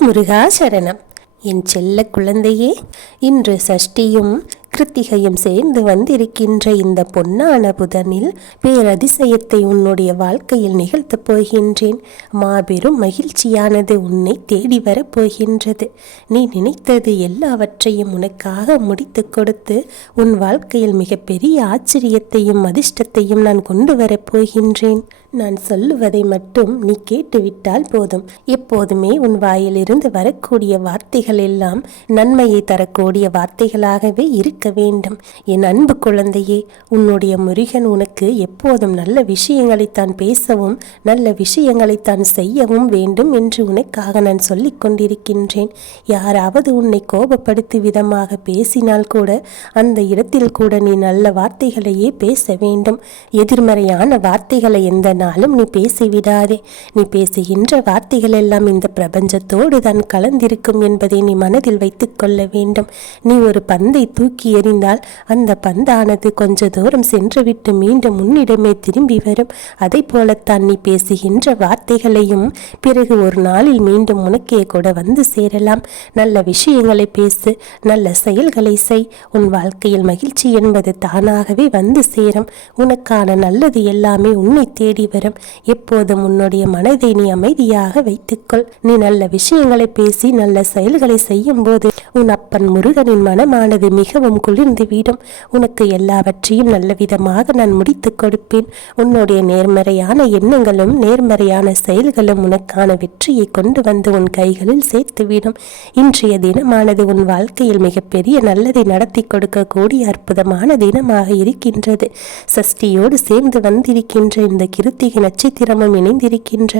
முருகா சரணம். என் செல்ல குழந்தையே, இன்று சஷ்டியும் கிருத்திகையும் சேர்ந்து வந்திருக்கின்ற இந்த பொன்னான புதனில் பேரதிசயத்தை உன்னுடைய வாழ்க்கையில் நிகழ்த்தப் போகின்றேன். மாபெரும் மகிழ்ச்சியானது உன்னை தேடி வரப் போகின்றது. நீ நினைத்தது எல்லாவற்றையும் உனக்காக முடித்து கொடுத்து உன் வாழ்க்கையில் மிகப்பெரிய ஆச்சரியத்தையும் அதிர்ஷ்டத்தையும் நான் கொண்டு வரப் போகின்றேன். நான் சொல்லுவதை மட்டும் நீ கேட்டுவிட்டால் போதும். எப்போதுமே உன் வாயிலிருந்து வரக்கூடிய வார்த்தைகள் எல்லாம் நன்மையை தரக்கூடிய வார்த்தைகளாகவே இருக்க வேண்டும். என் அன்பு குழந்தையே, உன்னுடைய முருகன் உனக்கு எப்போதும் நல்ல விஷயங்களைத்தான் பேசவும் நல்ல விஷயங்களைத்தான் செய்யவும் வேண்டும் என்று உனக்காக நான் சொல்லிக் கொண்டிருக்கின்றேன். யாராவது உன்னை கோபப்படுத்தி விதமாக பேசினால் கூட அந்த இடத்தில் கூட நீ நல்ல வார்த்தைகளையே பேச வேண்டும். எதிர்மறையான வார்த்தைகளை எந்த நாளும் நீ பேசிவிடாதே. நீ பேசுகின்ற வார்த்தைகள் எல்லாம் இந்த பிரபஞ்சத்தோடு தான் கலந்திருக்கும் என்பதை நீ மனதில் வைத்துக் கொள்ள வேண்டும். நீ ஒரு பந்தை தூக்கி எறிந்தால் அந்த பந்தானது கொஞ்ச தூரம் சென்றுவிட்டு மீண்டும் உன்னிடமே திரும்பி வரும். அதை போலத்தான் நீ பேசுகின்ற வார்த்தைகளையும் பிறகு ஒரு நாளில் மீண்டும் உனக்கே கூட வந்து சேரலாம். நல்ல விஷயங்களை பேசு, நல்ல செயல்களை செய். உன் வாழ்க்கையில் மகிழ்ச்சி என்பது தானாகவே வந்து சேரும். உனக்கான நல்லது எல்லாமே உன்னை தேடி வரும். எப்போதும் உன்னுடைய மனதை நீ அமைதியாக வைத்துக்கொள். நீ நல்ல விஷயங்களை பேசி நல்ல செயல்களை செய்யும் போது உன் அப்பன் முருகனின் மனமானது மிகவும் குளிர்ந்துவிடும். உனக்கு எல்லாவற்றையும் நல்ல விதமாக நான் முடித்து கொடுப்பேன். உன்னுடைய நேர்மறையான எண்ணங்களும் நேர்மறையான செயல்களும் உனக்கான வெற்றியை கொண்டு வந்து உன் கைகளில் சேர்த்துவிடும். இன்றைய தினமானது உன் வாழ்க்கையில் மிகப்பெரிய நல்லதை நடத்தி கொடுக்கக்கூடிய அற்புதமான தினமாக இருக்கின்றது. சஷ்டியோடு சேர்ந்து வந்திருக்கின்ற இந்த கிருத்திகை நட்சத்திரமும் இணைந்திருக்கின்ற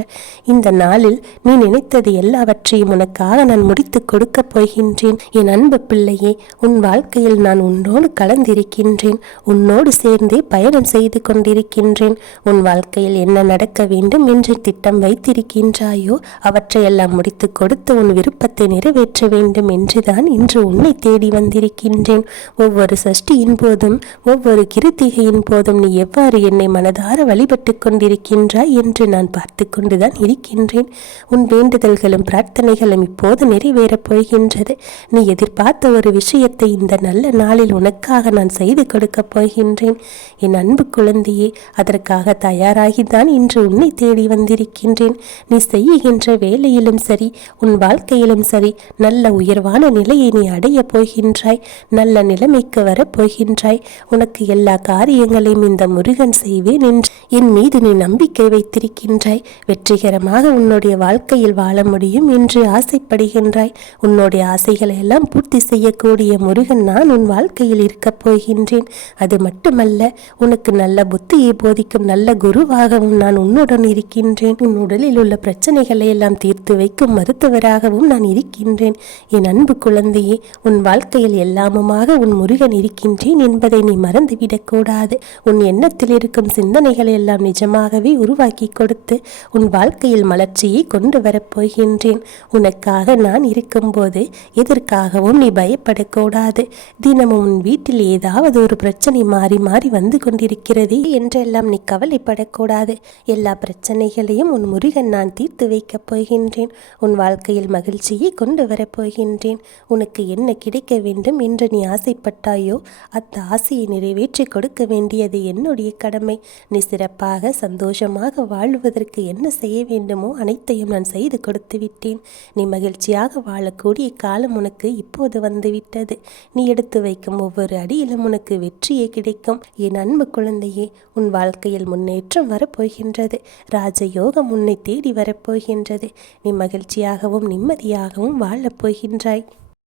இந்த நாளில் நீ நினைத்தது எல்லாவற்றையும் உனக்காக நான் முடித்து கொடுக்க போகின்றேன். என் அன்பு பிள்ளையே, உன் வாழ்க்கையில் நான் உன்னோடு கலந்திருக்கின்றேன். உன்னோடு சேர்ந்தே பயணம் செய்து கொண்டிருக்கின்றேன். உன் வாழ்க்கையில் என்ன நடக்க வேண்டும் என்று திட்டம் வைத்திருக்கின்றாயோ அவற்றையெல்லாம் முடித்து கொடுத்து உன் விருப்பத்தை நிறைவேற்ற வேண்டும் என்றுதான் இன்று உன்னை தேடி வந்திருக்கின்றேன். ஒவ்வொரு சஷ்டியின் போதும் ஒவ்வொரு கிருத்திகையின் போதும் நீ எவ்வாறு என்னை மனதார வழிபட்டு கொண்டிருக்கின்றாய் என்று நான் பார்த்து கொண்டுதான் இருக்கின்றேன். உன் வேண்டுதல்களும் பிரார்த்தனைகளும் இப்போது நிறைவேறப் போகின்றது. நீ எதிர்பார்த்த ஒரு விஷயத்தை இந்த நல்ல நாளில் உனக்காக நான் செய்து கொடுக்கப் போகின்றேன். என் அன்பு குழந்தையே, அதற்காக தயாராகிதான் இன்று உன்னை தேடி வந்திருக்கின்றேன். நீ செய்கின்ற வேலையிலும் சரி உன் வாழ்க்கையிலும் சரி நல்ல உயர்வான நிலையை நீ அடைய போகின்றாய். நல்ல நிலைமைக்கு வரப்போகின்றாய். உனக்கு எல்லா காரியங்களையும் இந்த முருகன் செய்வேன் என்று என் மீது நீ நம்பிக்கை வைத்திருக்கின்றாய். வெற்றிகரமாக உன்னுடைய வாழ்க்கையில் வாழ முடியும் என்று ஆசைப்படுகின்றாய். உன்னுடைய ஆசைகளை எல்லாம் பூர்த்தி செய்யக்கூடிய முருகன் நான் உன் வாழ்க்கையில் இருக்கப் போகின்றேன். அது மட்டுமல்ல, உனக்கு நல்ல புத்தியை போதிக்கும் நல்ல குருவாகவும் நான் உன்னுடன் இருக்கின்றேன். உன் உடலில் உள்ள பிரச்சனைகளை எல்லாம் தீர்த்து வைக்கும் மருத்துவராகவும் நான் இருக்கின்றேன். என் அன்பு குழந்தையே, உன் வாழ்க்கையில் எல்லாமுமாக உன் முருகன் இருக்கின்றேன் என்பதை நீ மறந்துவிடக் கூடாது. உன் எண்ணத்தில் இருக்கும் சிந்தனைகளை எல்லாம் நிஜமாகவே உருவாக்கி கொடுத்து உன் வாழ்க்கையில் மலர்ச்சியை கொண்டு வரப்போகின்றேன். உனக்காக நான் இருக்கும்போது எதற்காகவும் நீ பயப்படக்கூடாது. தினமும் உன் வீட்டில் ஏதாவது ஒரு பிரச்சனை மாறி மாறி வந்து கொண்டிருக்கிறது என்றெல்லாம் நீ கவலைப்படக்கூடாது. எல்லா பிரச்சனைகளையும் உன் முருகன் நான் தீர்த்து வைக்கப் போகின்றேன். உன் வாழ்க்கையில் மகிழ்ச்சியை கொண்டு வரப்போகின்றேன். உனக்கு என்ன கிடைக்க வேண்டும் என்று நீ ஆசைப்பட்டாயோ அந்த ஆசையை நிறைவேற்றி கொடுக்க வேண்டியது என்னுடைய கடமை. நீ சிறப்பாக சந்தோஷமாக வாழ்வதற்கு என்ன செய்ய வேண்டுமோ அனைத்தையும் நான் செய்து கொடுத்து விட்டேன். நீ மகிழ்ச்சியாக வாழக்கூடிய காலம் உனக்கு இப்போது வந்துவிட்டது. நீ எடுத்து வைக்கும் ஒவ்வொரு அடியிலும் உனக்கு வெற்றியே கிடைக்கும். என் அன்பு குழந்தையே, உன் வாழ்க்கையில் முன்னேற்றம் வரப்போகின்றது. ராஜயோகம் உன்னை தேடி வரப்போகின்றது. நீ மகிழ்ச்சியாகவும் நிம்மதியாகவும் வாழப் போகின்றாய்.